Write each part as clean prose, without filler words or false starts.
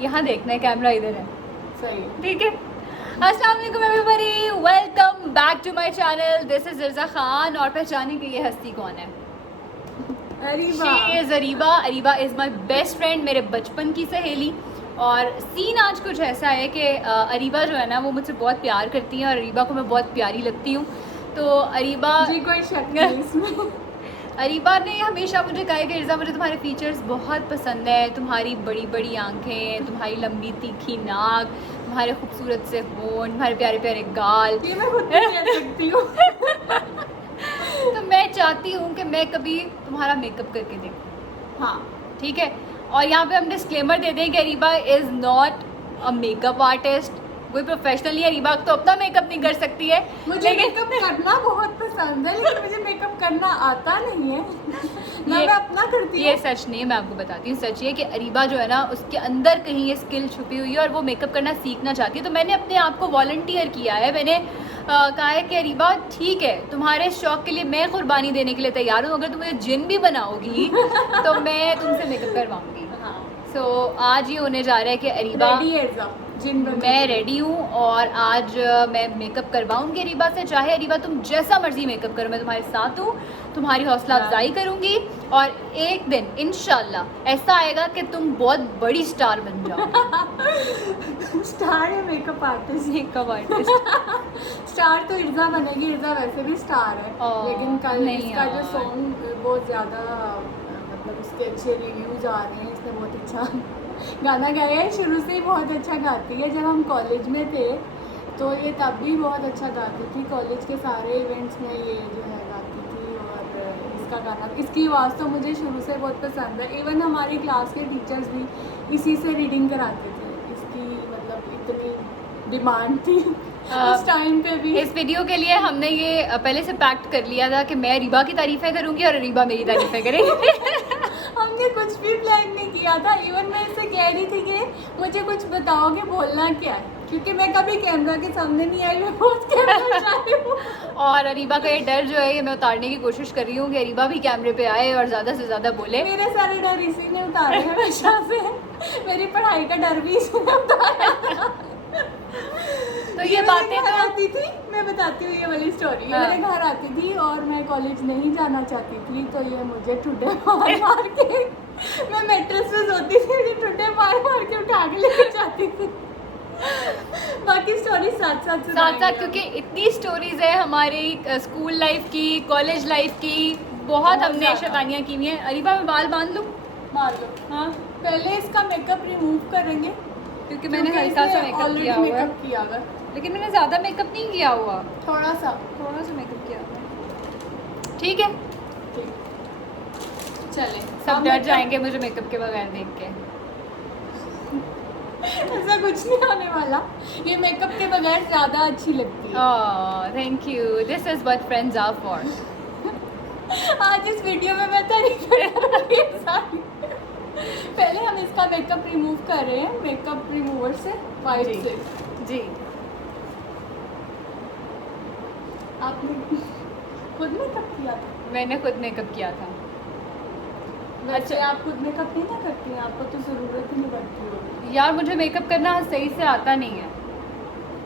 यहाँ देखना है, कैमरा इधर है, सही। ठीक है। अस्सलाम वालेकुम everybody, welcome back to my channel. This is Riza Khan. और पहचाने कि ये हस्ती कौन है? Areeba. She is Areeba. Areeba is my best friend, मेरे बचपन की सहेली। और सीन आज कुछ ऐसा है कि अरीबा जो है ना वो मुझसे बहुत प्यार करती है और अरीबा को मैं बहुत प्यारी लगती हूँ। तो अरीबा जी कोई शक नहीं इसमें। अरीबा ने हमेशा मुझे कहा है कि रिज़ा मुझे तुम्हारे फीचर्स बहुत पसंद है, तुम्हारी बड़ी बड़ी आंखें, तुम्हारी लंबी तीखी नाक, तुम्हारे खूबसूरत से होंठ, तुम्हारे प्यारे प्यारे गाल। ये मैं खुद भी कह सकती हूँ। तो मैं चाहती हूँ कि मैं कभी तुम्हारा मेकअप करके देखूँ, हाँ ठीक है। और यहाँ पे हम डिस्क्लेमर दे दें कि Areeba is not a makeup artist, कोई प्रोफेशनली अरीबा तो अपना मेकअप नहीं कर सकती है। मुझे मेकअप करना बहुत पसंद है लेकिन मुझे मेकअप करना आता नहीं है ना, मैं अपना करती हूँ। ये सच नहीं है, मैं आपको बताती हूँ। सच ये कि अरीबा जो है ना उसके अंदर कहीं ये स्किल छुपी हुई है और वो मेकअप करना सीखना चाहती है। तो मैंने अपने आप को वॉलंटियर किया है। मैंने कहा है कि अरीबा ठीक है, तुम्हारे शौक के लिए मैं कुर्बानी देने के लिए तैयार हूँ, अगर तुम मुझे जिन भी बनाओगी तो मैं तुमसे मेकअप करवाऊँगी। हाँ। सो आज ये होने जा रहा है कि अरीबा रेडी है रिज़ा, जिन बनने मैं के लिए। रेडी हूँ और आज मैं मेकअप करवाऊंगी अरीबा से। चाहे अरीबा तुम जैसा मर्जी मेकअप करो, मैं तुम्हारे साथ हूँ, तुम्हारी हौसला अफजाई करूंगी। और एक दिन इंशाल्लाह ऐसा आएगा कि तुम बहुत बड़ी स्टार बन जाओ। स्टार है makeup artist. Makeup artist star तो इर्जा बनेगी, इर्जा वैसे भी स्टार है। लेकिन कल नहीं इसका जो यार। सॉन्ग बहुत ज़्यादा मतलब उसके अच्छे रिव्यूज आ रहे हैं, इसने बहुत अच्छा गाना गाया है। शुरू से ही बहुत अच्छा गाती है। जब हम कॉलेज में थे तो ये तब भी बहुत अच्छा गाती थी, कॉलेज के सारे इवेंट्स में ये जो है गाती थी। और इसका गाना, इसकी आवाज़ तो मुझे शुरू से बहुत पसंद है। इवन हमारी क्लास के टीचर्स भी इसी से रीडिंग कराते थे, इसकी मतलब इतनी डिमांड थी उस टाइम पे भी। इस वीडियो के लिए हमने ये पहले से पैक्ट कर लिया था कि मैं अरीबा की तारीफ़ें करूंगी और अरीबा मेरी तारीफ़ें करेगी। हमने कुछ भी प्लान नहीं किया था। इवन मैं इससे कह रही थी कि मुझे कुछ बताओ कि बोलना क्या है, क्योंकि मैं कभी कैमरा के सामने नहीं आई, मैं बहुत कैमरा शाई हूँ। और अरीबा का ये डर जो है ये मैं उतारने की कोशिश कर रही हूँ कि अरीबा भी कैमरे पे आए और ज़्यादा से ज़्यादा बोले। मेरे सारे डर इसी ने उतारे हैं हमेशा से। मेरी पढ़ाई का डर भी इसी ने उतारा। तो ये बातें घर तो आती थी, मैं बताती हूँ ये वाली स्टोरी। हाँ। मेरे घर आती थी और मैं कॉलेज नहीं जाना चाहती थी, तो ये मुझे ठुड्डे मार मार के, मैं मेट्रेस पे सोती थी, मुझे ठुड्डे मार मार के उठा के लेके जाती थी। बाकी स्टोरी साथ साथ साथ साथ क्योंकि इतनी स्टोरीज है हमारी स्कूल लाइफ की, कॉलेज लाइफ की, बहुत हमने ज़्यादा। शैतानियाँ की हुई हैं। अरीबा मैं बाल बांध लूँ? मार लो। हाँ, पहले इसका मेकअप रिमूव करेंगे क्योंकि मैंने हल्का सा मेकअप ऑलरेडी किया हुआ है, मेकअप किया हुआ है। लेकिन मैंने ज़्यादा मेकअप नहीं किया हुआ, थोड़ा सा। थोड़ा सा मेकअप किया हुआ है। ठीक है, चले सब डर जाएंगे मुझे मेकअप के बगैर देख के। ऐसा कुछ नहीं होने वाला, ये मेकअप के बगैर ज़्यादा अच्छी लगती है। Oh thank you, this is what friends are for. आज इस वीडियो में मैं तारीफ करूंगी सारी। पहले हम इसका मेकअप रिमूव कर रहे हैं मेकअप रिमूवर से, वाइट जी। से। जी, आपने खुद मेकअप किया था? मैंने खुद मेकअप किया था। वैसे आप खुद मेकअप नहीं ना करती हैं, आपको तो ज़रूरत ही नहीं पड़ती होगी। यार मुझे मेकअप करना सही से आता नहीं है।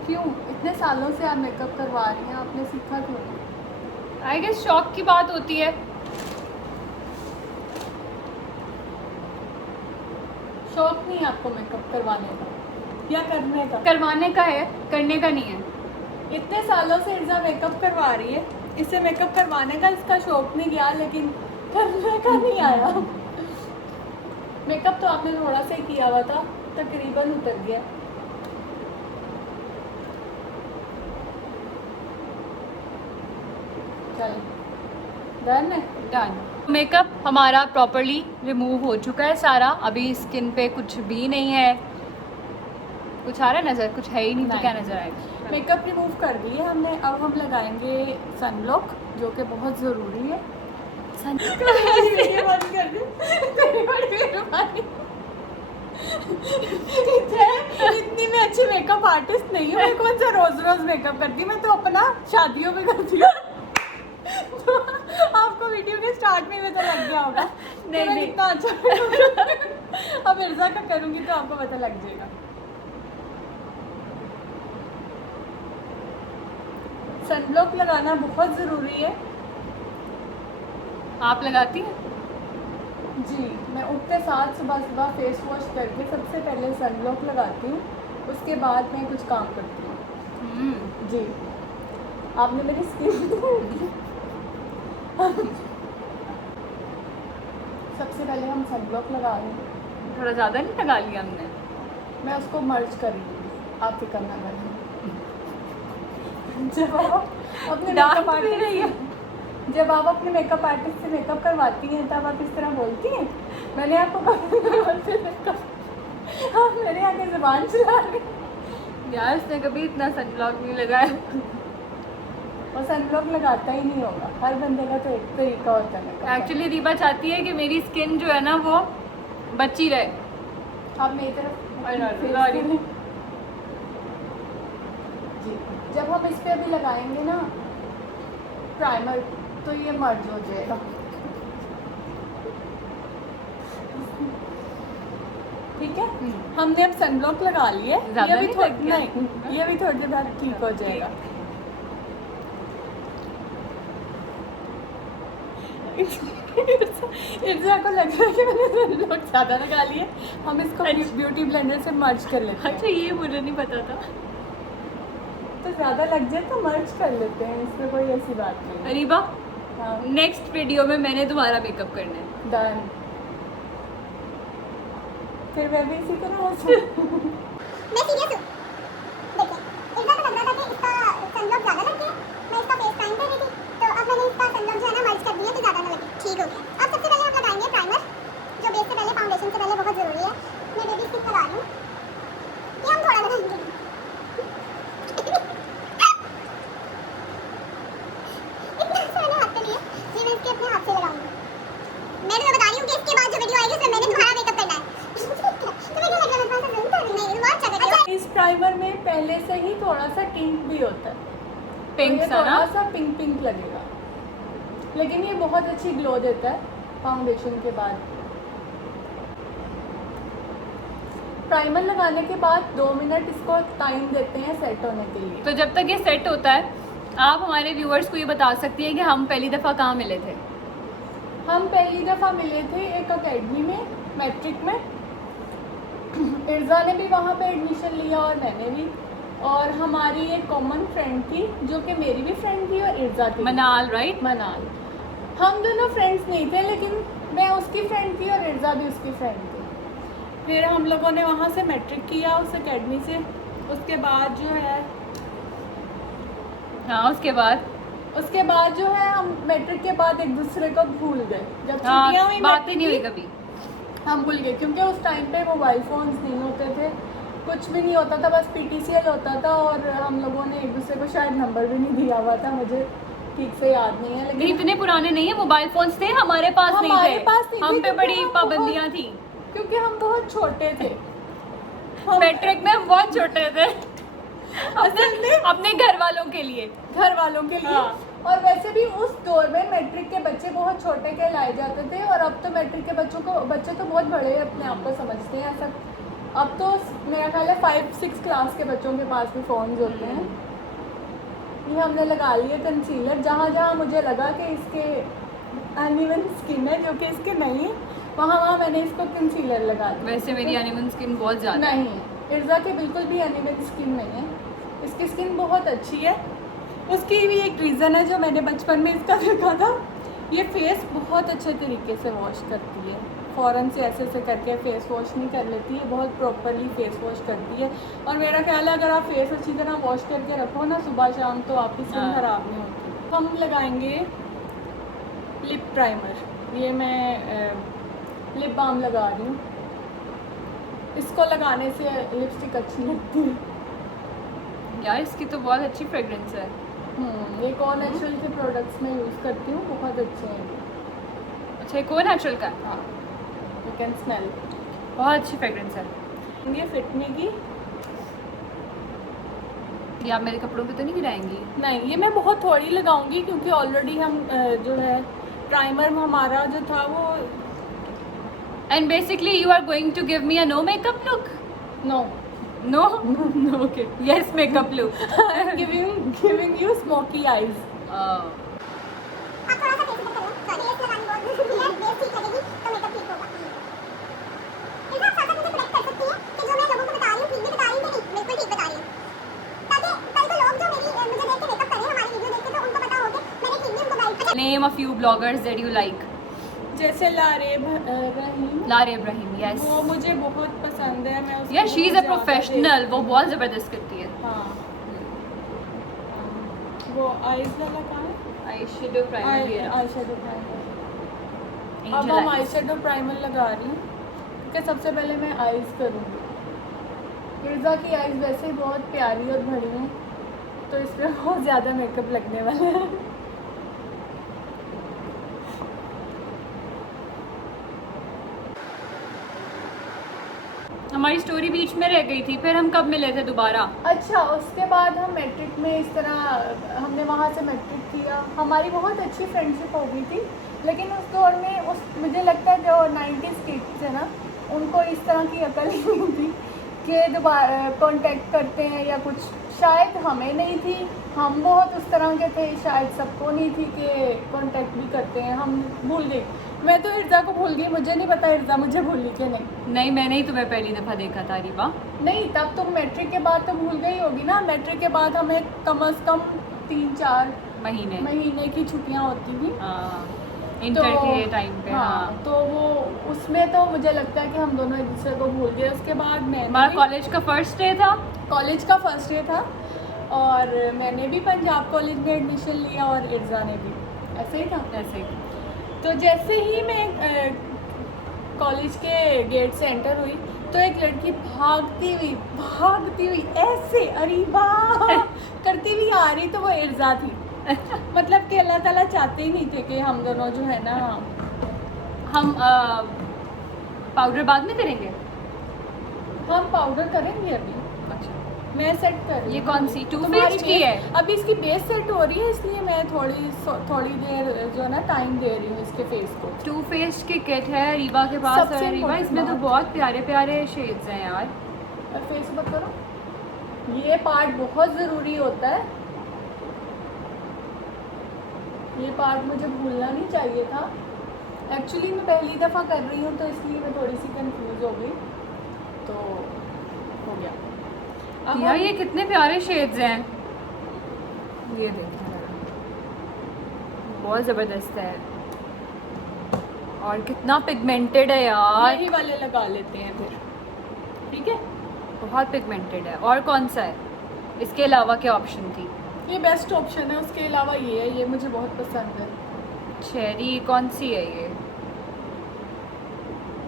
क्यों? इतने सालों से आप मेकअप करवा रही हैं, आपने सीखा क्यों नहीं? आई गेस शौक की बात होती है। शौक नहीं है आपको मेकअप करवाने का या करने का? करवाने का है, करने का नहीं है। इतने सालों से इर्जा मेकअप करवा रही है, इससे मेकअप करवाने का इसका शौक नहीं गया, लेकिन करने का नहीं आया। मेकअप तो आपने थोड़ा सा ही किया हुआ था, तकरीबन उतर गया। चल डन है। डन। मेकअप हमारा प्रॉपरली रिमूव हो चुका है सारा। अभी स्किन पे कुछ भी नहीं है। कुछ आ रहा है नज़र? कुछ है ही नहीं तो नहीं। क्या नज़र आएगा? मेकअप रिमूव कर दिए हमने। अब हम लगाएंगे सनब्लॉक, जो कि बहुत ज़रूरी है। वीडियो बंद कर दे, तेरी बड़ी मेहरबानी। इतनी मैं अच्छी मेकअप आर्टिस्ट नहीं हूँ, मैं कौन सा रोज रोज मेकअप करती हूँ, मैं तो अपना शादियों में करती हूँ। तो आपको वीडियो के स्टार्ट में तो लग गया होगा नहीं, मैं नहीं। कितना अच्छा। अब मिर्जा रीबा का करूँगी तो आपको पता लग जाएगा। सनब्लॉक लगाना बहुत ज़रूरी है। आप लगाती हैं? जी, मैं उठते साथ सुबह सुबह फेस वॉश करके सबसे पहले सनब्लॉक लगाती हूँ, उसके बाद मैं कुछ काम करती हूँ। जी, आपने मेरी स्किन सबसे पहले हम सनब्लॉक लगा रहे हैं। थोड़ा ज़्यादा नहीं लगा लिया हमने? मैं उसको मर्ज कर लूँगी, आप फिक्र ना करें। जब आप अपने मेकअप आर्टिस्ट जब आप अपने मेकअप आर्टिस्ट से मेकअप करवाती हैं तब आप इस तरह बोलती हैं, मैंने आपको हाँ, मेरे आगे ज़ुबान चला रही। यार उसने कभी इतना सनब्लॉक नहीं लगाया। और सनब्लॉक लगाता ही नहीं होगा, हर बंदे का तो एक तरीका होता है। एक्चुअली रीबा चाहती है कि मेरी स्किन जो है ना वो बची रहे। आप मेरी तरफ सॉरी। जी, जब हम इस पे अभी लगाएंगे ना प्राइमर तो ये मर्ज हो जाएगा। ठीक है, हमने अब सनब्लॉक लगा लिया है। ज़्यादा ये नहीं लग गया? नहीं, ये भी थोड़ी देर बाद ठीक हो जाएगा। इर्जा को लग रहा है कि मैंने सनब्लॉक ज़्यादा लगा लिया। हम इसको ब्यूटी ब्लेंडर से मर्ज कर लेते हैं। अच्छा, ये मुझे नहीं पता था। तो ज़्यादा लग जाए तो मर्ज कर लेते हैं, इसमें कोई ऐसी बात नहीं। रीबा, हाँ, नेक्स्ट वीडियो में मैंने तुम्हारा मेकअप करना है। डन। फिर मैं भी इसी तरह हंसूं। मैं सीरियस हूँ। देखिए, इर्जा को लग रहा था कि इसका सनब्लॉक ज़्यादा लग गया। मैं इसका फेस प्राइम कर रही थी, तो अब मैंने इसका सनब्लॉक जो है ना मर्ज कर दिया तो ज़्यादा ना लगे। ठीक हो गया। अब सबसे पहले हम लगाएंगे प्राइमर, जो बेस से पहले फाउंडेशन से पहले बहुत ज़रूरी है। मैं बेबी स्टिक लगा रही हूँ, ये हम थोड़ा लगाएंगे। इतना सा मैंने हाथ पे लिया, ये मैं इसके अपने हाथ से लगाऊंगी। मैं तुम्हें बता रही हूँ कि इसके बाद जो वीडियो आएगी उसमें मैंने तुम्हारा मेकअप करना है। तुम्हें क्या लग रहा है मैं तुम्हारे साथ ज़रूर कर रही हूँ? नहीं, बहुत अच्छा कर रही हूँ। इस प्राइमर में पहले से ही थोड़ा सा टिंट भी होता है, पिंक तो ये सा ना? थोड़ा सा पिंक पिंक लगेगा, लेकिन ये बहुत अच्छी ग्लो देता है फाउंडेशन के बाद। प्राइमर लगाने के बाद 2 मिनट इसको टाइम देते हैं सेट होने के लिए। तो जब तक ये सेट होता है, आप हमारे व्यूअर्स को ये बता सकती हैं कि हम पहली दफ़ा कहाँ मिले थे? हम पहली दफ़ा मिले थे एक अकेडमी में, मैट्रिक में। इर्जा ने भी वहाँ पे एडमिशन लिया और मैंने भी, और हमारी एक कॉमन फ्रेंड थी जो कि मेरी भी फ्रेंड थी और इर्जा की। मनाल, राइट? मनाल। हम दोनों फ्रेंड्स नहीं थे, लेकिन मैं उसकी फ्रेंड थी और इर्जा भी उसकी फ्रेंड थी। फिर हम लोगों ने वहाँ से मैट्रिक किया उस अकेडमी से। उसके बाद जो है हाँ, उसके बाद जो है हम मैट्रिक के बाद एक दूसरे को भूल गए। जब हाँ, छुट्टियाँ हुई बात ही नहीं हुई मैट्रिक की, कभी। हम भूल गए, क्योंकि उस टाइम पे मोबाइल फ़ोन्स नहीं होते थे, कुछ भी नहीं होता था, बस PTCL होता था। और हम लोगों ने एक दूसरे को शायद नंबर भी नहीं दिया हुआ था, मुझे ठीक से याद नहीं है। नहीं, लेकिन इतने पुराने नहीं है, मोबाइल फोन्स थे, हमारे पास नहीं हमारे थे। पास नहीं थे, हम पे क्योंकि बड़ी हम पाबंदियाँ थी। क्योंकि हम बहुत छोटे थे। हम मैट्रिक में हम बहुत छोटे थे असल में अपने घर वालों के लिए। घर वालों के लिए। हाँ। और वैसे भी उस दौर में मैट्रिक के बच्चे बहुत छोटे कहलाए जाते थे, और अब तो मैट्रिक के बच्चे तो बहुत बड़े अपने आप को समझते हैं। ऐसा अब तो मेरा ख्याल है 5-6 क्लास के बच्चों के पास भी फ़ोन्स होते हैं। ये हमने लगा लिए कंसीलर, जहाँ जहाँ मुझे लगा कि इसके अनइवन स्किन है, जो कि इसके नहीं है, वहाँ मैंने इसको कंसीलर लगा दिया। वैसे मेरी अनइवन स्किन बहुत ज़्यादा है। नहीं, इर्जा की बिल्कुल भी अनइवन स्किन नहीं है, इसकी स्किन बहुत अच्छी है। उसकी भी एक रीज़न है जो मैंने बचपन में इसका देखा था, ये फेस बहुत अच्छे तरीके से वॉश करती है। फ़ौरन से ऐसे करके फेस वॉश नहीं कर लेती है, बहुत प्रॉपरली फेस वॉश करती है। और मेरा ख्याल है अगर आप फेस अच्छी तरह वॉश करके रखो ना सुबह शाम, तो आपकी स्किन हाँ। ख़राब नहीं होती। हम लगाएंगे लिप प्राइमर। ये मैं लिप बाम लगा रही हूँ। इसको लगाने से लिपस्टिक अच्छी लगती है। यार इसकी तो बहुत अच्छी फ्रेग्रेंस है। ये कौन नेचुरल के प्रोडक्ट्स में यूज़ करती हूँ, बहुत अच्छे हैं ये। अच्छा, ये कौन नेचुरल का? हाँ, यू कैन स्मेल। बहुत अच्छी फ्रेग्रेंस है। ये फिटमी की ये आप मेरे कपड़ों पे तो नहीं गिराएंगी? नहीं, ये मैं बहुत थोड़ी लगाऊंगी, क्योंकि ऑलरेडी हम जो है प्राइमर में हमारा जो था वो And basically you are going to give me a no makeup look? No. No? No, okay. Yes makeup look. I'm giving you smoky eyes. आप थोड़ा सा फेस इधर कर लो, सॉरी, बेस लगानी बहुत जरूरी है, बेस ठीक लगेगी तो मेकअप ठीक होगा। इधर आप साथ मुझे करेक्ट कर सकती हैं कि जो मैं लोगों को बता रही हूँ ठीक भी बता रही हूँ कि नहीं, बिल्कुल ठीक बता रही हूँ, ताकि कल को लोग जो मेरी मुझे देख के मेकअप करें हमारी वीडियो देख के तो उनको पता हो कि मैंने ठीक भी उनको guide. Name a few bloggers that you like. जैसे लारेब रहीम, Lara Ibrahim, yes. वो मुझे बहुत पसंद है, मैं उसको Yeah, she is a बहुत ज़्यादा professional. देखती वो हूँ। बहुत ज़बरदस्त करती है. हाँ, वो आईज वाला कहाँ है? Eyeshadow primer भी है. Eye shadow primer. अब Angel हम eyes. आई शेडो प्राइमर लगा रही हूँ, क्योंकि सबसे पहले मैं आईज करूँगी। इर्जा की आईज वैसे ही बहुत प्यारी और बड़ी हैं, तो इसमें बहुत ज़्यादा मेकअप लगने वाला है। हमारी स्टोरी बीच में रह गई थी, फिर हम कब मिले थे दोबारा? अच्छा, उसके बाद हम मैट्रिक में इस तरह हमने वहाँ से मैट्रिक किया, हमारी बहुत अच्छी फ्रेंडशिप हो गई थी, लेकिन उस दौर में मुझे लगता है जो 90s किड्स है ना, उनको इस तरह की अकल ही नहीं थी कि दोबारा कांटेक्ट करते हैं या कुछ, शायद हमें नहीं थी, हम बहुत उस तरह के थे, शायद सबको नहीं थी कि कांटेक्ट भी करते हैं, हम भूल गई। मैं तो इर्जा को भूल गई, मुझे नहीं पता इर्जा मुझे भूली कि नहीं। नहीं, मैंने ही तुम्हें पहली दफ़ा देखा था रिबा। नहीं, तब तुम मैट्रिक के बाद तो भूल गई होगी ना, मैट्रिक के बाद हमें कम से कम 3-4 महीने की छुट्टियां होती थी। इंटर के टाइम पे। हाँ, तो वो उसमें तो मुझे लगता है कि हम दोनों एक दूसरे को भूल गए। उसके बाद हमारा कॉलेज का फर्स्ट डे था। कॉलेज का फर्स्ट डे था और मैंने भी पंजाब कॉलेज में एडमिशन लिया और इर्जा ने भी, ऐसे ही था। ऐसे ही। तो जैसे ही मैं कॉलेज के गेट से एंटर हुई तो एक लड़की भागती हुई ऐसे अरीबा करती हुई आ रही, तो वो इर्जा थी। मतलब कि अल्लाह ताला चाहते ही नहीं थे कि हम दोनों जो है ना, हम पाउडर बाद में करेंगे। हम पाउडर करेंगे अभी। अच्छा, मैं सेट कर रही ये हूँ। कौन सी Too तुम्हारी Faced की base- है? अभी इसकी बेस सेट हो रही है, इसलिए मैं थोड़ी देर जो है ना टाइम दे रही हूँ इसके फेस को। टू फेस की किट है रीबा के पास। सबसे है रीबा, important इसमें तो बात। बहुत प्यारे प्यारे शेड्स हैं यार। और फेस मत करो, ये पार्ट बहुत ज़रूरी होता है, ये पार्ट मुझे भूलना नहीं चाहिए था। एक्चुअली मैं पहली दफ़ा कर रही हूँ तो इसलिए मैं थोड़ी सी कंफ्यूज हो गई, तो हो गया। अब यार हम- ये कितने प्यारे शेड्स हैं, ये देखो बहुत ज़बरदस्त है और कितना पिगमेंटेड है यार। यही वाले लगा लेते हैं फिर, ठीक है। बहुत पिगमेंटेड है। और कौन सा है इसके अलावा, क्या ऑप्शन थी? ये बेस्ट ऑप्शन है, उसके अलावा ये है, ये मुझे बहुत पसंद है। चेरी कौन सी है ये,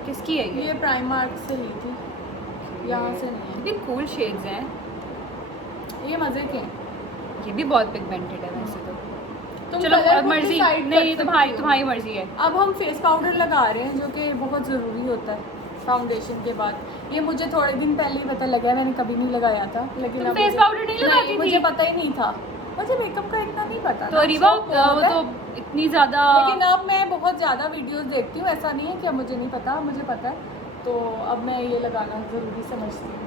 किसकी है ये ये? प्राइमार्क से ली थी, यहाँ से नहीं ये कूल शेड्स हैं, है, ये मज़े के हैं। ये भी बहुत पिगमेंटेड है वैसे तो। तुम चलो colour अब को मर्जी, decide कर नहीं सकती तुम्हारी हो। तुम्हारी मर्जी है। अब हम फेस पाउडर लगा रहे हैं, जो कि बहुत ज़रूरी होता है फाउंडेशन के बाद। ये मुझे थोड़े दिन पहले ही पता लगा, मैंने कभी नहीं लगाया था, लेकिन तुम अब फेस मुझे- पाउडर नहीं लगाती थी? मुझे पता ही नहीं था, मुझे मेकअप का इतना नहीं पता तो ना, रीबा शौक बहुत वो है। तो इतनी ज़्यादा। लेकिन अब मैं बहुत ज़्यादा वीडियोस देखती हूँ, ऐसा नहीं है कि अब मुझे नहीं पता, मुझे पता है, तो अब मैं ये लगाना ज़रूरी समझती हूँ।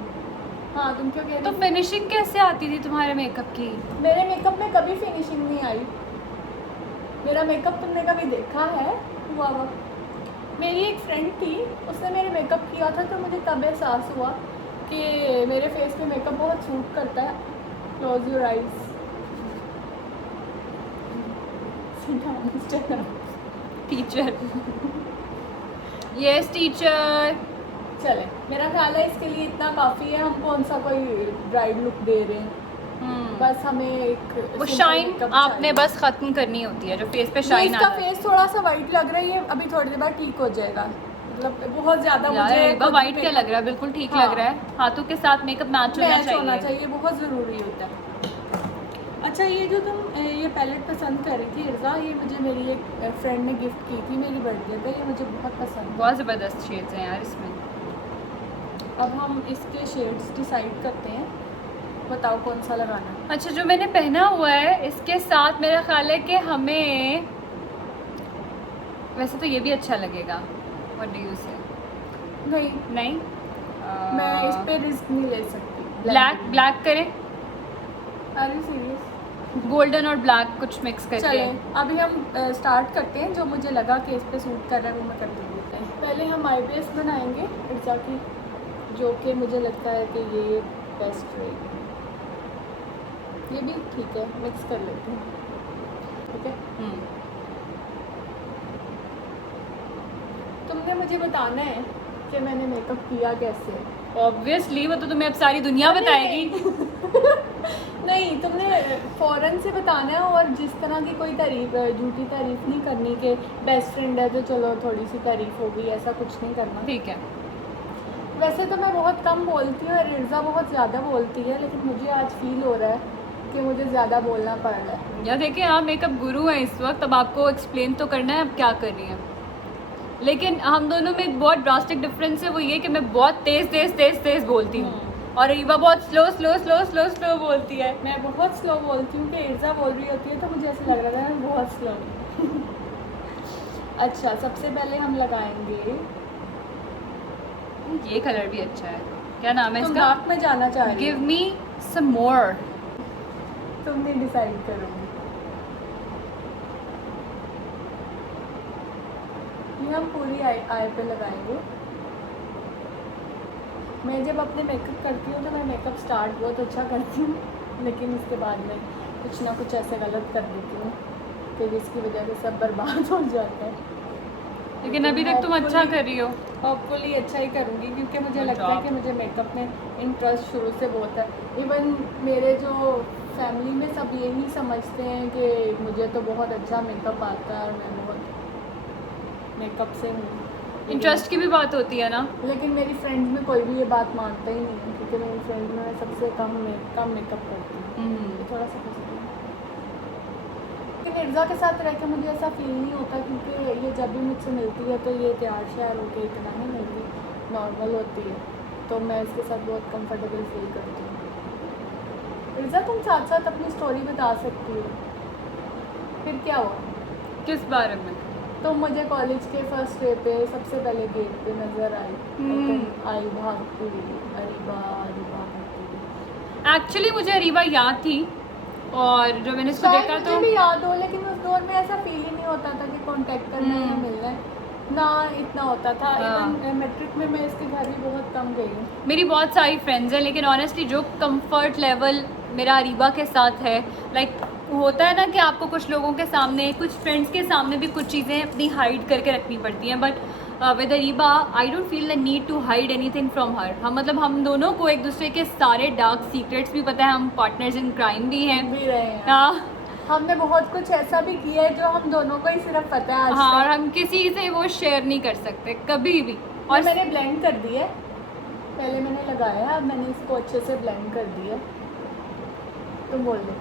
हाँ, तुम क्यों कह तो रही फिनिशिंग कैसे आती थी तुम्हारे मेकअप की? मेरे मेकअप में कभी फिनिशिंग नहीं आई। मेरा मेकअप तुमने कभी देखा है हुआ वक्त? मेरी एक फ्रेंड थी, उसने मेरे मेकअप किया था, तो मुझे तब एहसास हुआ कि मेरे फेस पे मेकअप बहुत सूट करता है। Close your eyes. Teacher yes teacher. चले, मेरा ख्याल है इसके लिए इतना काफ़ी है। हम कौन सा कोई ब्राइड लुक दे रहे हैं, बस हमें एक वो simple शाइन makeup आपने चाहिए। बस खत्म करनी होती है, जो फेस पे शाइन इसका आता है। फेस थोड़ा सा वाइट लग रहा है, ये अभी थोड़ी देर बाद ठीक हो जाएगा। मतलब बहुत ज़्यादा मुझे यार वाइट क्या लग रहा है, बिल्कुल ठीक हाँ। लग रहा है। हाथों के साथ मेकअप मैच होना चाहिए। बहुत ज़रूरी होता है। अच्छा, ये जो तुम ये पैलेट पसंद कर रही थी इर्जा, ये मुझे मेरी एक फ्रेंड ने गिफ्ट की थी मेरी बर्थडे पे, ये मुझे बहुत पसंद है। बहुत ज़बरदस्त शेड्स हैं यार इसमें। अब हम इसके शेड्स डिसाइड करते हैं, बताओ कौन सा लगाना है। अच्छा, जो मैंने पहना हुआ है इसके साथ मेरा ख्याल है कि हमें, वैसे तो ये भी अच्छा लगेगा। व्हाट डू यू से? नहीं, नहीं मैं इस पे रिस्क नहीं ले सकती। ब्लैक करें, आर यू सीरियस? गोल्डन और ब्लैक कुछ मिक्स करके। चले अभी हम स्टार्ट करते हैं। जो मुझे लगा कि इस पे सूट कर रहा है वो मैं कर दूँगी। पहले हम आई बेस बनाएंगे इर्जा की, जो कि मुझे लगता है कि ये बेस्ट रहेगी। ये भी ठीक है, मिक्स कर लेते हैं। ठीक है, तुमने मुझे बताना है कि मैंने मेकअप किया कैसे। ऑब्वियसली वो तो तुम्हें अब सारी दुनिया बताएगी। नहीं, तुमने फ़ौरन से बताना है, और जिस तरह की कोई तारीफ, झूठी तारीफ नहीं करनी कि बेस्ट फ्रेंड है तो चलो थोड़ी सी तारीफ हो गई, ऐसा कुछ नहीं करना। ठीक है। वैसे तो मैं बहुत कम बोलती हूँ और इर्जा बहुत ज़्यादा बोलती है, लेकिन मुझे आज फील हो रहा है कि मुझे ज़्यादा बोलना पड़ रहा है। या देखिए, आप मेकअप गुरु हैं इस वक्त, अब आपको एक्सप्लेन तो करना है अब क्या कर रही हैं। लेकिन हम दोनों में एक बहुत ड्रास्टिक डिफरेंस है, वो ये कि मैं बहुत तेज़ बोलती हूँ और अरीबा बहुत स्लो बोलती है। मैं बहुत स्लो बोलती हूँ कि इर्जा बोल रही होती है तो मुझे ऐसा लग रहा था मैं बहुत स्लो। अच्छा, सबसे पहले हम लगाएंगे, ये कलर भी अच्छा है, क्या नाम है तुम इसका? डार्क में जाना चाह रही गिव हो? मी सम मोर। तुमने डिसाइड करोगी। ये हम पूरी आई पे लगाएंगे। मैं जब अपने मेकअप करती हूँ तो मैं मेकअप स्टार्ट बहुत अच्छा करती हूँ, लेकिन उसके बाद में कुछ ना कुछ ऐसे गलत कर देती हूँ कि जिसकी वजह से सब बर्बाद हो जाता है। लेकिन अभी तक तुम अच्छा कर रही हो। होपफुली अच्छा ही करूँगी, क्योंकि मुझे Good लगता है job. कि मुझे मेकअप में इंटरेस्ट शुरू से बहुत है। इवन मेरे जो फैमिली में सब यही समझते हैं कि मुझे तो बहुत अच्छा मेकअप आता है और मैं बहुत मेकअप से हूँ। इंटरेस्ट की भी बात होती है ना। लेकिन मेरी फ्रेंड्स में कोई भी ये बात मानता ही नहीं है, क्योंकि मेरी फ्रेंड में मैं सबसे कम मेकअप करती हूँ। ये थोड़ा सा पसंद है। लेकिन इर्जा के साथ रह के मुझे ऐसा फील नहीं होता, क्योंकि ये जब भी मुझसे मिलती है तो ये तैयार श्यार होकर इतना नहीं मिलती, नॉर्मल होती है, तो मैं इसके साथ बहुत कंफर्टेबल फील करती हूँ। इर्जा, तुम साथ साथ अपनी स्टोरी बता सकती हो। फिर क्या हुआ? किस बारे में? तो मुझे कॉलेज के फर्स्ट डे पे सबसे पहले गेट पे नज़र आई, और तुम आई भागती हुई, अरीबा करती हुई। एक्चुअली मुझे अरीबा याद थी, और जब मैंने उसको शायद देखा मुझे तो भी याद हो, लेकिन उस दौर में ऐसा फील ही नहीं होता था कि कांटेक्ट करना है या मिलना है, ना इतना होता था। हाँ। इवन मैट्रिक में मैं इसके घर भी बहुत कम गई हूँ। मेरी बहुत सारी फ्रेंड्स हैं, लेकिन ऑनेस्टली जो कंफर्ट लेवल मेरा अरीबा के साथ है, लाइक होता है ना कि आपको कुछ लोगों के सामने, कुछ फ्रेंड्स के सामने भी कुछ चीज़ें अपनी हाइड करके रखनी पड़ती हैं, but with Areeba I don't feel the need to hide anything from her. हम मतलब हम दोनों को एक दूसरे के सारे डार्क सीक्रेट्स भी पता है, हम पार्टनर्स इन क्राइम भी हैं। भी रहे हैं। हाँ, हमने बहुत कुछ ऐसा भी किया है जो हम दोनों को ही सिर्फ पता है आज हाँ, और तक। हम किसी से वो शेयर नहीं कर सकते कभी भी। और और मैंने ब्लेंड कर दी है, पहले मैंने लगाया, अब मैंने इसको अच्छे से ब्लेंड कर दिया। तुम बोल दो।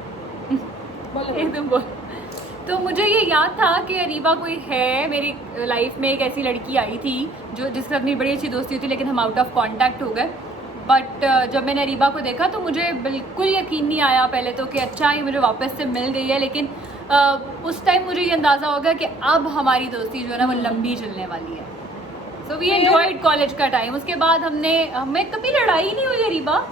बोलो। एकदम बोल। तो मुझे ये याद था कि अरीबा कोई है मेरी लाइफ में, एक ऐसी लड़की आई थी जो जिसके साथ मेरी बड़ी अच्छी दोस्ती थी, लेकिन हम आउट ऑफ कांटेक्ट हो गए। बट जब मैंने अरीबा को देखा तो मुझे बिल्कुल यकीन नहीं आया पहले तो कि अच्छा ये मुझे वापस से मिल गई है, लेकिन उस टाइम मुझे ये अंदाज़ा हो गया कि अब हमारी दोस्ती जो है ना वो लंबी चलने वाली है। सो वी एंजॉयड कॉलेज का टाइम। उसके बाद हमें कभी लड़ाई नहीं हुई अरीबा,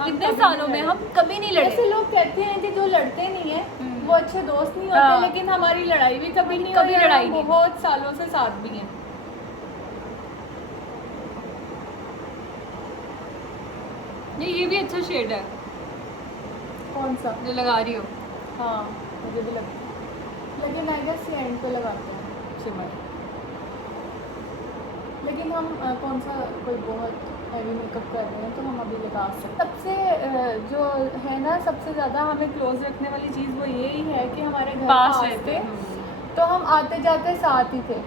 इतने कभी सालों नहीं में लड़े। हम कभी नहीं ऐसे लड़े। लोग कहते हैं कि जो लड़ते नहीं है वो अच्छे दोस्त नहीं होते, हाँ। लेकिन हमारी लड़ाई भी कभी नहीं कभी हुई और लड़ाई हम नहीं। बहुत सालों से साथ भी हैं। ये भी अच्छा शेड है कौन सा? जो लगा रही हो। हाँ, मुझे भी लगता है, लेकिन आई गेस ये एंड पे लगाते हैं शिमर। लेकिन हम कौन सा कोई बहुत हैवी मेकअप कर रहे हैं तो हम अभी लगा सकते। सबसे जो है ना, सबसे ज़्यादा हमें क्लोज रखने वाली चीज़ वो यही है कि हमारे घर पास पास रहते थे, हैं। तो हम आते जाते साथ ही थे।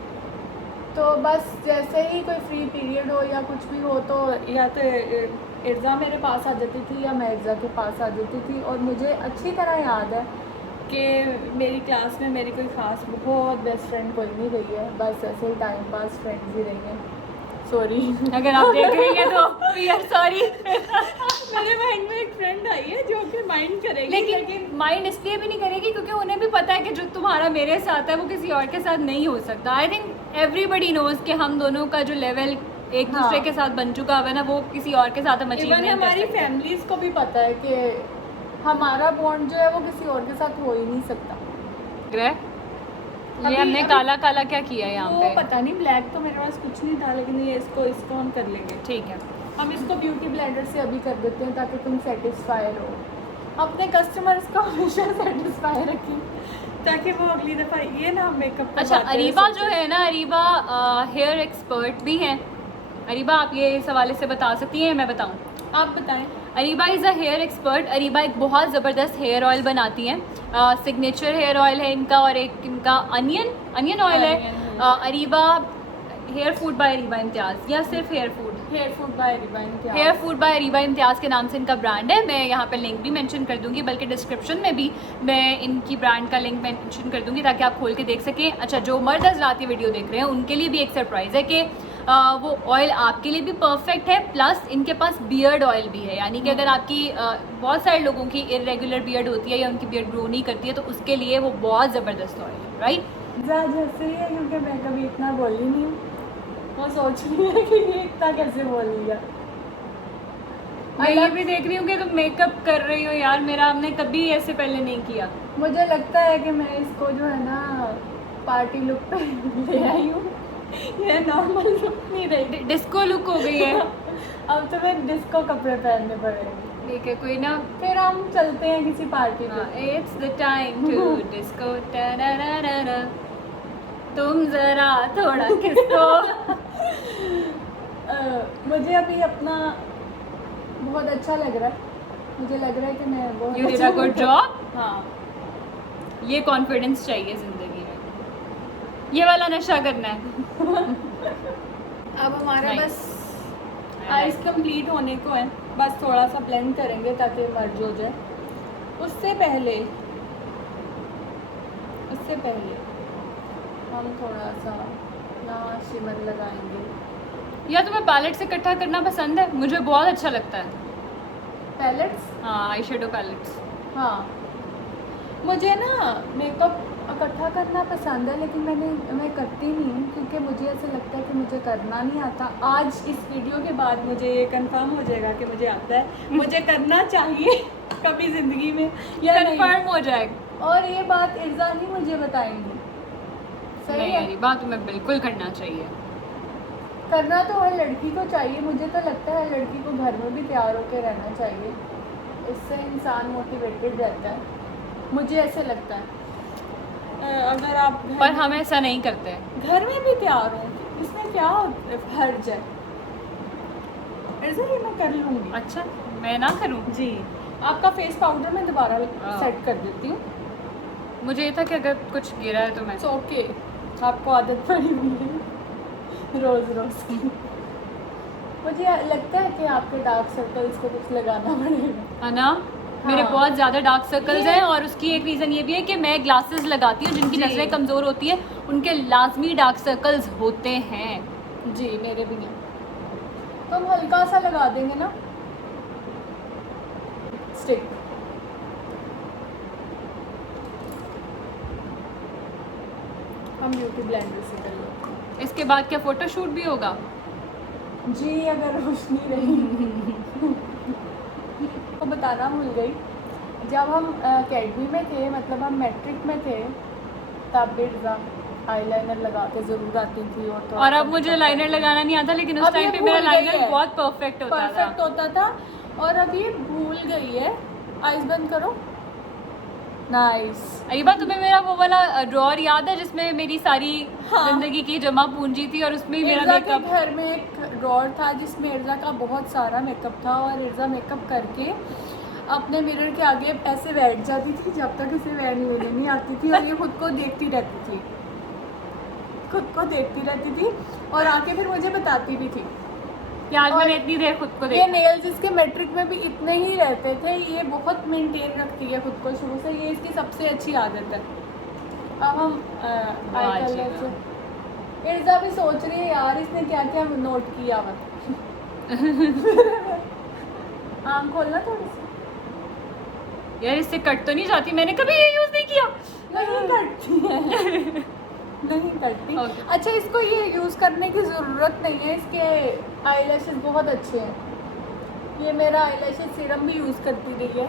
तो बस जैसे ही कोई फ्री पीरियड हो या कुछ भी हो तो या तो इर्जा मेरे पास आ जाती थी या मैं इर्जा के पास आ जाती थी। और मुझे अच्छी तरह याद है कि मेरी क्लास में मेरी कोई ख़ास बहुत बेस्ट फ्रेंड कोई नहीं रही है, बस ऐसे ही टाइम पास फ्रेंड्स ही रही हैं। सॉरी अगर आप देख रही हैं तो वी आर सॉरी। मेरे माइंड में एक फ्रेंड आई है जो कि माइंड करेगी, लेकिन माइंड इसलिए भी नहीं करेगी क्योंकि उन्हें भी पता है कि जो तुम्हारा मेरे साथ है वो किसी और के साथ नहीं हो सकता। आई थिंक एवरीबडी नोज कि हम दोनों का जो लेवल एक दूसरे हाँ। के साथ बन चुका हुआ है ना, वो किसी और के साथ हम अचीव इवन नहीं कर हमारी सकते। फैमिलीज को भी पता है कि हमारा बॉन्ड जो है वो किसी और के साथ हो ही नहीं सकता। ये अभी- हमने अभी- काला काला क्या किया है यहाँ वो पे? पता नहीं, ब्लैक तो मेरे पास कुछ नहीं था, लेकिन ये इसको हम कर लेंगे। ठीक है, हम इसको ब्यूटी ब्लेंडर से अभी कर देते हैं ताकि तुम सेटिस्फाई हो। अपने कस्टमर्स को हमेशा सेटिस्फाई रखें ताकि वो अगली दफ़ा ये ना मेकअप पे अच्छा बातें अरीबा सोचें। जो है ना, अरीबा हेयर एक्सपर्ट भी हैं। अरीबा आप ये इस हवाले से बता सकती हैं, मैं बताऊँ? आप बताएं। Areeba is a hair expert. Areeba एक बहुत ज़बरदस्त हेयर ऑयल बनाती हैं। सिग्नेचर हेयर ऑयल है इनका, और एक इनका अनियन ऑयल है। Onion है। Areeba hair food by Areeba Imtiaz, या सिर्फ hair food? Hair food by रिवाइन क्या? Hair food by Areeba Imtiaz के नाम से इनका ब्रांड है। मैं यहाँ पे लिंक भी मेंशन कर दूंगी, बल्कि डिस्क्रिप्शन में भी मैं इनकी ब्रांड का लिंक मेंशन कर दूंगी ताकि आप खोल के देख सकें। अच्छा, जो मर्द हज़रात ये वीडियो देख रहे हैं उनके लिए भी एक सरप्राइज़ है कि वो ऑयल आपके लिए भी परफेक्ट है, प्लस इनके पास बियर्ड ऑयल भी है। यानी कि अगर आपकी बहुत सारे लोगों की इरेगुलर बियर्ड होती है या उनकी बियर्ड ग्रो नहीं करती है, तो उसके लिए वो बहुत ज़बरदस्त ऑयल है, राइट? जैसे ही है, क्योंकि मैं कभी इतना बोली नहीं हूँ, वो सोच रही है कि ये इतना कैसे बोल लिया। मैं ये भी देख रही हूँ कि तुम मेकअप कर रही हो यार, मेरा हमने कभी ऐसे पहले नहीं किया। मुझे लगता है कि मैं इसको जो है ना पार्टी लुक पे ले आई हूँ, ये नॉर्मल लुक नहीं रही। डिस्को लुक हो गई है। अब तो मैं डिस्को कपड़े पहनने पड़ेंगे। ठीक है, कोई ना। फिर हम चलते हैं किसी पार्टी पे। It's the time to disco, तुम जरा थोड़ा किसको। मुझे अभी अपना बहुत अच्छा लग रहा है। मुझे लग रहा है कि मैं बहुत you did a good job. हाँ, ये कॉन्फिडेंस चाहिए जिंदगी में, ये वाला नशा करना है। अब हमारा Nice. बस आइस कंप्लीट होने को है, बस थोड़ा सा ब्लेंड करेंगे ताकि मर्ज हो जाए। उससे पहले हम थोड़ा सा यहाँ शिमर लगाएंगे। या तुम्हें पैलेट से इकट्ठा करना पसंद है? मुझे बहुत अच्छा लगता है। पैलेट्स, हाँ, आई शेडो पैलेट्स। हाँ, मुझे ना मेकअप इकट्ठा करना पसंद है, लेकिन मैं करती नहीं हूँ क्योंकि मुझे ऐसा लगता है कि मुझे करना नहीं आता। आज इस वीडियो के बाद मुझे ये कंफर्म हो जाएगा कि मुझे आता है, मुझे करना चाहिए कभी ज़िंदगी में या नहीं। कंफर्म हो जाएगा। और ये बात इर्जा नहीं मुझे बताएंगी, सही नहीं, है? ये बात तुम्हें बिल्कुल करना चाहिए। करना तो हर लड़की को चाहिए। मुझे तो लगता है हर लड़की को घर में भी तैयार होकर रहना चाहिए, इससे इंसान मोटिवेटेड रहता है, मुझे ऐसे लगता है। अगर आप पर हम ऐसा नहीं करते। घर में भी तैयार हो, इसमें क्या हर्ज है? ऐसा ही मैं कर लूँगी। अच्छा, मैं ना करूँ? जी, आपका फेस पाउडर मैं दोबारा हाँ। सेट कर देती हूँ। मुझे ये था कि अगर कुछ गिरा है तो मैं इट्स ओके, आपको आदत पड़ी हुई है रोज़ रोज़ की। मुझे लगता है कि आपके डार्क सर्कल्स को कुछ लगाना पड़ेगा। है ना? मेरे हाँ। बहुत ज़्यादा डार्क सर्कल्स ये- हैं, और उसकी एक रीज़न ये भी है कि मैं ग्लासेस लगाती हूँ। जिनकी जी। नज़रें कमज़ोर होती है उनके लाजमी डार्क सर्कल्स होते हैं। जी, मेरे भी नहीं। तो हम हल्का सा लगा देंगे ना स्टिक। हम ब्यूटी ब्लेंडर से कर लेते हैं। इसके बाद क्या फ़ोटोशूट भी होगा? जी, अगर रोशनी रही तो बताना भूल गई। जब हम अकेडमी में थे, मतलब हम मैट्रिक में थे, तब बिरजा आईलाइनर लगा के ज़रूर आती थी। और अब मुझे लाइनर लगाना नहीं आता, लेकिन उस अब ये टाइम पे मेरा भूल गई लाइनर है। बहुत परफेक्ट होता परफेक्ट था। होता था, और अब ये भूल गई है। आइस बंद करो। नाइस। अरीबा, तुम्हें मेरा वो वाला ड्रॉअर याद है जिसमें मेरी सारी हाँ। जिंदगी की जमा पूंजी थी, और उसमें ही मेरा इर्जा के मेकअप। घर में एक ड्रॉअर था जिसमें इर्जा का बहुत सारा मेकअप था, और इर्जा मेकअप करके अपने मिरर के आगे ऐसे बैठ जाती थी जब तक इसे वैन लेने नहीं आती थी, और ये खुद को देखती रहती थी, और आके फिर मुझे बताती भी थी। यार और मैंने इतनी देर खुद को ये देखा। नेल्स इसके मैट्रिक में भी इतने ही रहते थे। ये बहुत मेंटेन रखती है खुद को शुरू से, ये इसकी सबसे अच्छी आदत है। अब हम आई कलर से। इर्जा भी सोच रही है यार इसने क्या क्या नोट किया हुआ। आँख खोलना थोड़ी सी। यार इससे कट तो नहीं जाती, मैंने कभी ये यूज़ नहीं किया। नहीं कटती है। नहीं करती। Okay. अच्छा, इसको ये यूज़ करने की ज़रूरत नहीं है, इसके आईलैशेस बहुत अच्छे हैं। ये मेरा आईलैशेस सीरम भी यूज़ करती रही है,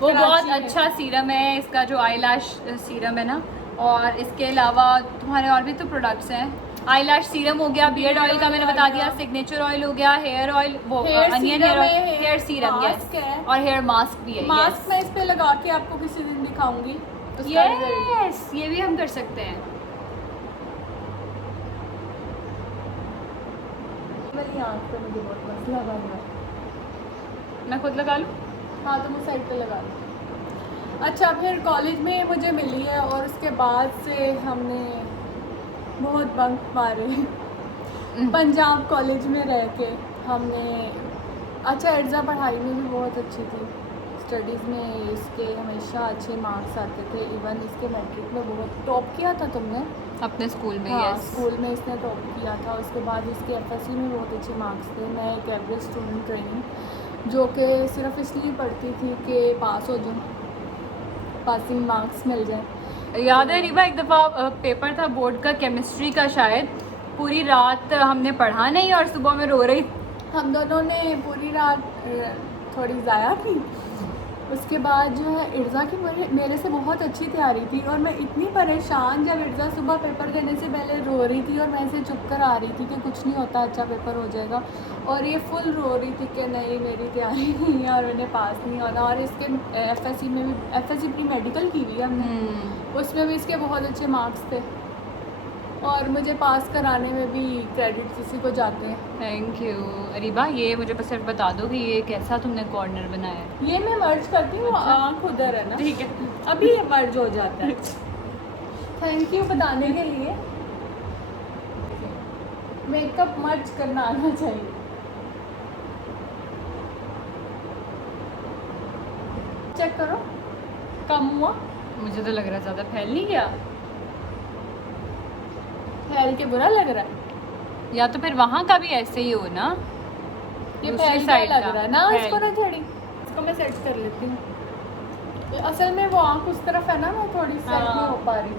वो कराची बहुत में। अच्छा सीरम है इसका, जो आई लैश सीरम है ना। और इसके अलावा तुम्हारे और भी तो प्रोडक्ट्स हैं। आई लैश सीरम हो गया, बियर्ड ऑयल का मैंने बता दिया, सिग्नेचर ऑयल हो गया, हेयर ऑयल, वो onion hair oil, hair serum, mask yes, है। और हेयर मास्क भी है। मास्क मैं इस पे लगा के आपको किसी दिन दिखाऊंगी। उसका result। यस, ये भी हम कर सकते हैं। मेरी आँख पे मुझे बहुत मसला बन रहा है। मैं खुद लगा लूँ? हाँ, तो मैं साइड पे लगा लो। अच्छा, फिर कॉलेज में मुझे मिली है और उसके बाद से हमने बहुत बंक मारे पंजाब कॉलेज में रह के हमने। अच्छा, एड्जा पढ़ाई में भी बहुत अच्छी थी, स्टडीज़ में इसके हमेशा अच्छे मार्क्स आते थे। इवन इसके मैट्रिक में बहुत टॉप किया था तुमने अपने स्कूल में? हाँ, यस, स्कूल में इसने टॉप किया था। उसके बाद इसके एफएससी में बहुत अच्छे मार्क्स थे। मैं एक एवरेज स्टूडेंट रही जो कि सिर्फ इसलिए पढ़ती थी कि पास हो जाऊँ, पासिंग मार्क्स मिल जाए। याद है रीबा, एक दफ़ा पेपर था बोर्ड का केमिस्ट्री का, शायद पूरी रात हमने पढ़ा नहीं और सुबह में रो रही। हम दोनों ने पूरी रात थोड़ी ज़ाया की। उसके बाद जो है इर्ज़ा की मेरे से बहुत अच्छी तैयारी थी और मैं इतनी परेशान, जब इर्ज़ा सुबह पेपर देने से पहले रो रही थी और मैं इसे चुप कर आ रही थी कि कुछ नहीं होता, अच्छा पेपर हो जाएगा, और ये फुल रो रही थी कि नहीं मेरी तैयारी नहीं है और मैंने पास नहीं होना। और इसके एफएससी में भी, एफएससी प्री मेडिकल की हुई हमने, उसमें भी इसके बहुत अच्छे मार्क्स थे और मुझे पास कराने में भी क्रेडिट इसी को जाते हैं। Thank you Reeba. ये मुझे बस सिर्फ बता दो कि ये कैसा तुमने कॉर्नर बनाया है। ये मैं मर्ज करती हूँ, अच्छा। आँख उधर है ना, ठीक है, अभी ये मर्ज हो जाता है। थैंक यू बताने के लिए। मेकअप मर्ज करना आना चाहिए। चेक करो, कम हुआ? मुझे तो लग रहा है ज़्यादा फैल नहीं गया। फैल के बुरा लग रहा है? या तो फिर वहाँ का भी ऐसे ही हो ना, ये दूसरी फैल साइड लग का रहा है ना, फैल। इसको ना थोड़ी, इसको मैं सेट कर लेती हूँ। असल में वो आँख उस तरफ है ना, मैं थोड़ी सेट नहीं हाँ। हो पा रही।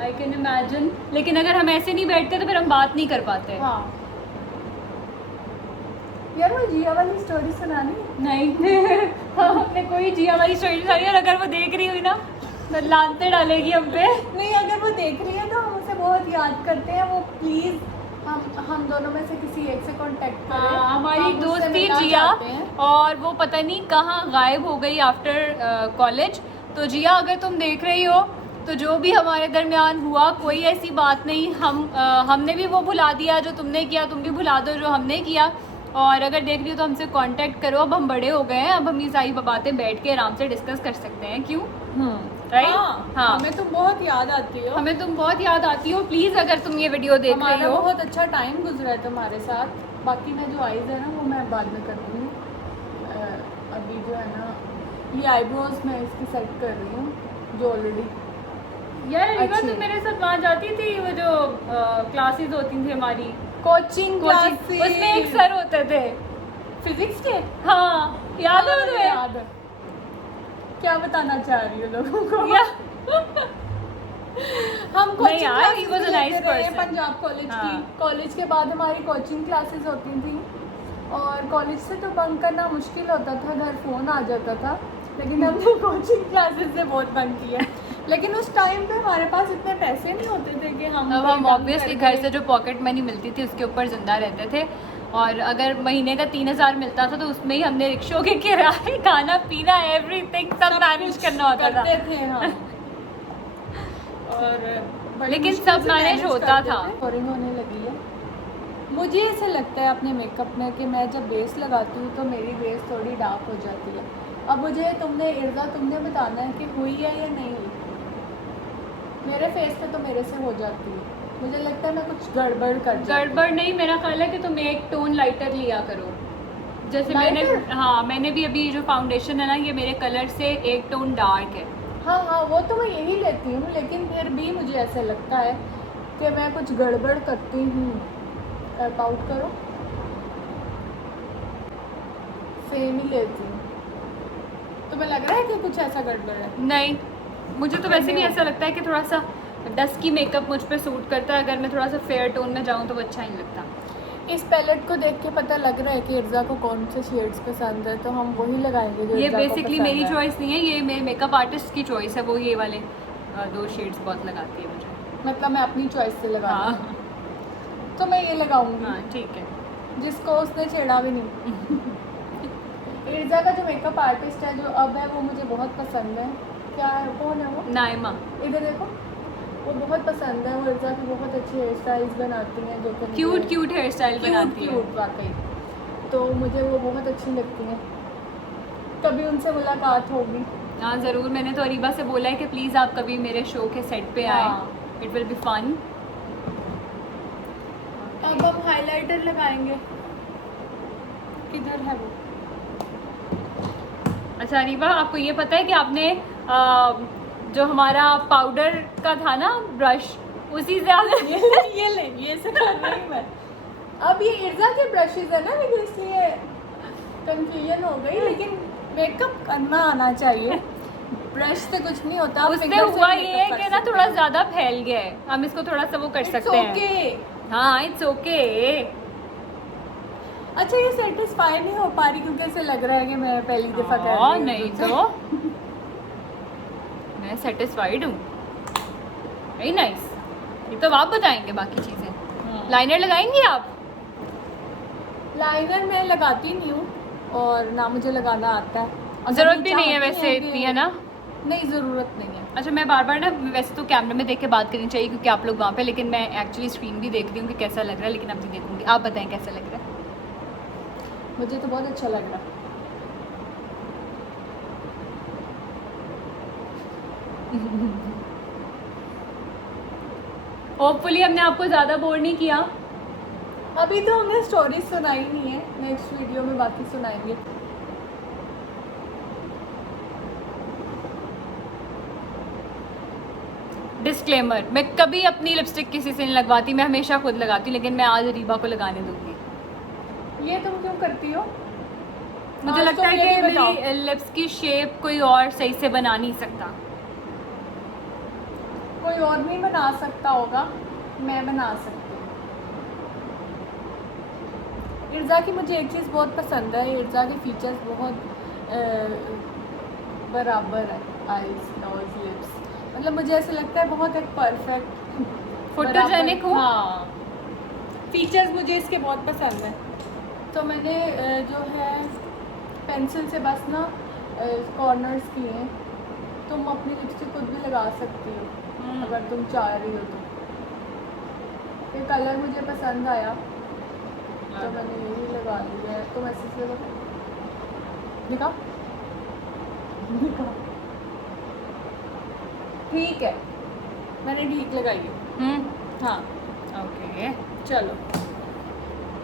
I can imagine. लेकिन अगर हम ऐसे नहीं बैठते तो फिर हम बात नहीं कर पाते। हाँ यार, वो जिया वाली स्टोरी सुनानी नहीं हमने कोई जिया वाली स्टोरी सुनाई, और अगर वो देख रही हुई ना तो लानते डालेगी हम पे। नहीं, अगर वो देख रही है तो हम उसे बहुत याद करते हैं। वो प्लीज़ हम दोनों में से किसी एक से कांटेक्ट करें। हाँ, हमारी हम उससे दोस्त थी मिलना जिया, चाहते हैं। और वो पता नहीं कहाँ गायब हो गई आफ्टर कॉलेज। तो जिया, अगर तुम देख रही हो तो जो भी हमारे दरमियान हुआ कोई ऐसी बात नहीं, हमने भी वो भुला दिया जो तुमने किया, तुम भी भुला दो जो हमने किया। और अगर देख रही हो तो हमसे कांटेक्ट करो। अब हम बड़े हो गए हैं, अब हम ये सारी बातें बैठ के आराम से डिस्कस कर सकते हैं। क्यों? राइट? हाँ, हमें तुम बहुत याद आती हो। हमें तुम बहुत याद आती हो। प्लीज़ अगर तुम ये वीडियो देख रही हमारा हो, बहुत अच्छा टाइम गुजरा है तुम्हारे साथ। बाकी मैं जो आईज है ना वो मैं बाद में कर रही हूँ। अभी जो है ना, ये आईब्रोज मैं इसकी सेट कर रही हूँ जो ऑलरेडी। यार रीवा, अच्छी तुम है। मेरे साथ वहाँ जाती थी, वो जो क्लासेस होती थी हमारी कोचिंग कोचिंग, उसमें एक सर होते थे फिजिक्स के। हाँ, याद है मुझे तुम्हें? याद है। क्या बताना चाह रही हो लोगों को? या हम नहीं कोचिंग यार, he क्लासेस was a भी nice लेते रहे हैं person. पंजाब कॉलेज हाँ. की। कॉलेज के बाद हमारी कोचिंग क्लासेस होती थी और कॉलेज से तो बंक करना मुश्किल होता था, घर फ़ोन आ जाता था। लेकिन हमने कोचिंग क्लासेस से बहुत बंक किया। लेकिन उस टाइम पे हमारे पास इतने पैसे नहीं होते थे कि हम अब हम bunk ऑब्वियसली करके- घर से जो पॉकेट मनी मिलती थी उसके ऊपर ज़िंदा रहते थे। और अगर महीने का 3000 मिलता था तो उसमें ही हमने रिक्शों के किराए, खाना पीना, एवरीथिंग सब मैनेज कुछ करना होता था। करते थे हाँ। और बड़ी लेकिन मुश्किल सब से मैनेज manage होता करते था। थे। बोरिंग होने लगी है मुझे। ऐसे लगता है अपने मेकअप में कि मैं जब बेस लगाती हूँ तो मेरी बेस थोड़ी डार्क हो जाती है। अब मुझे तुमने बताना है कि हुई है या नहीं हुई। मेरे फेस पे तो मेरे से हो जाती है। मुझे लगता है मैं कुछ गड़बड़ कर जाती हूँ। गड़बड़ नहीं, मेरा ख्याल है कि तुम एक टोन लाइटर लिया करो। जैसे मैंने, Lighter? हाँ, मैंने भी अभी जो फाउंडेशन है ना, ये मेरे कलर से एक टोन डार्क है। हाँ हाँ, वो तो मैं यही लेती हूँ, लेकिन फिर भी मुझे ऐसा लगता है कि मैं कुछ गड़बड़ करती हूँ। आउट करो, सेम ही लेती हूँ। तुम्हें लग रहा है कि कुछ ऐसा गड़बड़ है? नहीं, मुझे तो वैसे भी ऐसा लगता है कि थोड़ा सा डस्की मेकअप मुझ पे सूट करता है, अगर मैं थोड़ा सा फेयर टोन में जाऊँ तो वो अच्छा नहीं लगता। इस पैलेट को देख के पता लग रहा है कि इर्जा को कौन से शेड्स पसंद है, तो हम वही लगाएंगे जो ये इर्जा को बेसिकली पसंद मेरी है। चॉइस नहीं है, ये मेरे मेकअप आर्टिस्ट की चॉइस है, वो ये वाले 2 शेड्स बहुत लगाती है मुझे। मतलब मैं अपनी चॉइस से लगा हाँ तो मैं ये लगाऊंगी हाँ ठीक है। जिसको उसने छेड़ा भी नहीं। इर्जा का जो मेकअप आर्टिस्ट है जो अब है वो मुझे बहुत पसंद है। क्या है, कौन है वो? नाइमा। इधर देखो, वो बहुत पसंद है। वो इर्जा की बहुत अच्छी हेयर स्टाइल्स बनाती हैं जो कि क्यूट हेयर स्टाइल बनाती है। क्यूट वाकई, तो मुझे वो बहुत अच्छी लगती हैं। कभी उनसे मुलाकात होगी। हाँ ज़रूर, मैंने तो अरीबा से बोला है कि प्लीज़ आप कभी मेरे शो के सेट पे आए, इट विल बी फन। अब हम हाइलाइटर लगाएंगे। किधर है वो? अच्छा अरीबा, आपको ये पता है कि आपने जो हमारा पाउडर का था ना ब्रश, उसी से आप ये से कर रही हूँ मैं। अब ये इर्जा के ब्रशेज है ना, लेकिन इसलिए कंफ्यूजन हो गई। लेकिन मेकअप करना आना चाहिए, ब्रश से कुछ नहीं होता। आप उसमें finger से हुआ भी ये makeup है कर कि ना सकते थोड़ा हैं। ज़्यादा फैल गया है, हम इसको थोड़ा सा वो कर It's सकते हैं। okay। हाँ इट्स ओके। अच्छा, ये सेटिस्फाई नहीं हो पा रही क्योंकि ऐसे लग रहा है कि मैं पहली दफा कर रही हूँ। नहीं तो मैं सेटिस्फाइड हूँ। Very nice. ये तो आप बताएंगे बाकी चीज़ें। लाइनर लगाएंगे आप? लाइनर मैं लगाती नहीं हूँ और ना मुझे लगाना आता है। अगर ज़रूरत मैं भी नहीं है चाहती वैसे हूँ कि- इतनी, है ना? नहीं, ज़रूरत नहीं है। अच्छा मैं बार बार ना, वैसे तो कैमरे में देख के बात करनी चाहिए क्योंकि आप लोग वहाँ पे, लेकिन मैं एक्चुअली स्क्रीन भी देख रही हूँ कि कैसा लग रहा है, लेकिन अब नहीं देखूंगी। आप बताएं कैसा लग रहा है? मुझे तो बहुत अच्छा लग रहा है। होपफुली हमने आपको ज़्यादा बोर नहीं किया। अभी तो हमने स्टोरी सुनाई नहीं है, नेक्स्ट वीडियो में बाकी सुनाएंगे। डिस्क्लेमर, मैं कभी अपनी लिपस्टिक किसी से नहीं लगवाती, मैं हमेशा खुद लगाती हूँ, लेकिन मैं आज रीबा को लगाने दूंगी। ये तुम क्यों करती हो? मुझे आज लगता तो है ये कि भी बताओ। मेरी लिप्स की शेप कोई और सही से बना नहीं सकता। कोई और नहीं बना सकता होगा, मैं बना सकती हूँ। इर्जा की मुझे एक चीज़ बहुत पसंद है, इर्जा के फीचर्स बहुत बराबर है। आईज, नोज, लिप्स, मतलब मुझे ऐसा लगता है बहुत एक परफेक्ट फोटोजेनिक हो। हाँ, फीचर्स मुझे इसके बहुत पसंद है। तो मैंने जो है पेंसिल से बस ना कॉर्नर्स किए हैं। तुम अपनी लिपस्टिक खुद भी लगा सकती हो अगर तुम चाह रही हो तो। ये कलर मुझे पसंद आया तो मैंने यही लगा लिया है। तुम ऐसे से दिखा ठीक है, मैंने ठीक लगाई है। हाँ ओके चलो,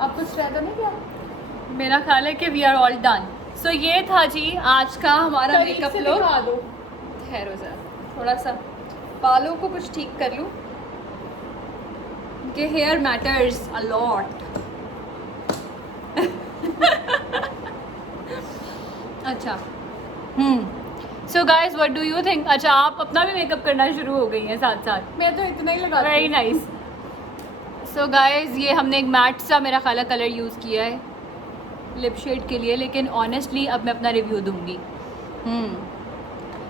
अब कुछ रह तो नहीं गया? मेरा ख्याल है कि वी आर ऑल डन। सो ये था जी आज का हमारा करीब मेकअप से लुक। दिखा दो। ठहरो जरा, थोड़ा सा बालों को कुछ ठीक कर लूँ कि हेयर मैटर्स अ लॉट। अच्छा so guys what do you think? अच्छा आप अपना भी मेकअप करना शुरू हो गई हैं साथ साथ। मैं तो इतना ही लगाती वेरी हूँ। नाइस। सो गाइज ये हमने एक मैट सा मेरा ख्याल है कलर यूज़ किया है लिप शेड के लिए, लेकिन ऑनेस्टली अब मैं अपना रिव्यू दूंगी।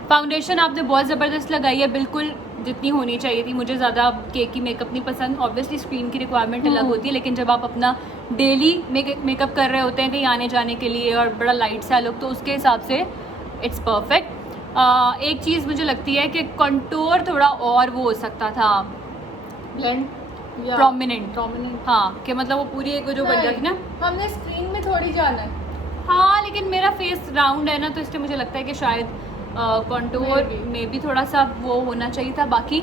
फाउंडेशन आपने बहुत ज़बरदस्त लगाई है, बिल्कुल जितनी होनी चाहिए थी। मुझे ज़्यादा केकी मेकअप नहीं पसंद, ऑब्वियसली स्क्रीन की रिक्वायरमेंट अलग होती है, लेकिन जब आप अपना डेली मेकअप कर रहे होते हैं कहीं आने जाने के लिए और बड़ा लाइट सा लुक, तो उसके हिसाब से इट्स परफेक्ट। एक चीज़ मुझे लगती है कि कंटूर थोड़ा और वो हो सकता था, ब्लेंड या प्रोमिनेंट। प्रोमिनेंट। हाँ कि मतलब वो पूरी एक जो बन जाती ना। हमने स्क्रीन में थोड़ी जाना है। हाँ लेकिन मेरा फेस राउंड है ना, तो इसलिए मुझे लगता है कि शायद कंटूर Maybe। में भी थोड़ा सा वो होना चाहिए था। बाकी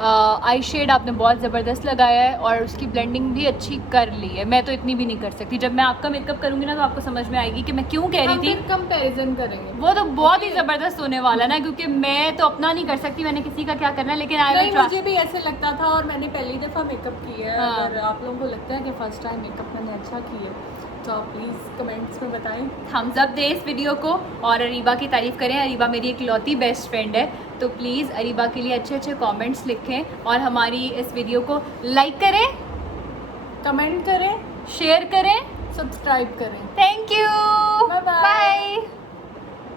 आई शेड आपने बहुत ज़बरदस्त लगाया है और उसकी ब्लेंडिंग भी अच्छी कर ली है। मैं तो इतनी भी नहीं कर सकती। जब मैं आपका मेकअप करूँगी ना तो आपको समझ में आएगी कि मैं क्यों कह हम रही फिर थी। कंपैरिजन करेंगे। वो तो बहुत ही Okay। ज़बरदस्त होने वाला ना, क्योंकि मैं तो अपना नहीं कर सकती, मैंने किसी का क्या करना है, लेकिन आई नहीं, विल ट्राई। मुझे भी ऐसे लगता था और मैंने पहली दफ़ा मेकअप किया है। हाँ। अगर आप लोगों को लगता है कि फ़र्स्ट टाइम मेकअप मैंने अच्छा किया तो आप प्लीज़ कमेंट्स में बताएं। थम्स अप दें इस वीडियो को और अरीबा की तारीफ़ करें। अरीबा मेरी इकलौती बेस्ट फ्रेंड है, तो प्लीज़ अरीबा के लिए अच्छे अच्छे कमेंट्स लिखें और हमारी इस वीडियो को लाइक करें, कमेंट करें, शेयर करें, सब्सक्राइब करें। Thank you.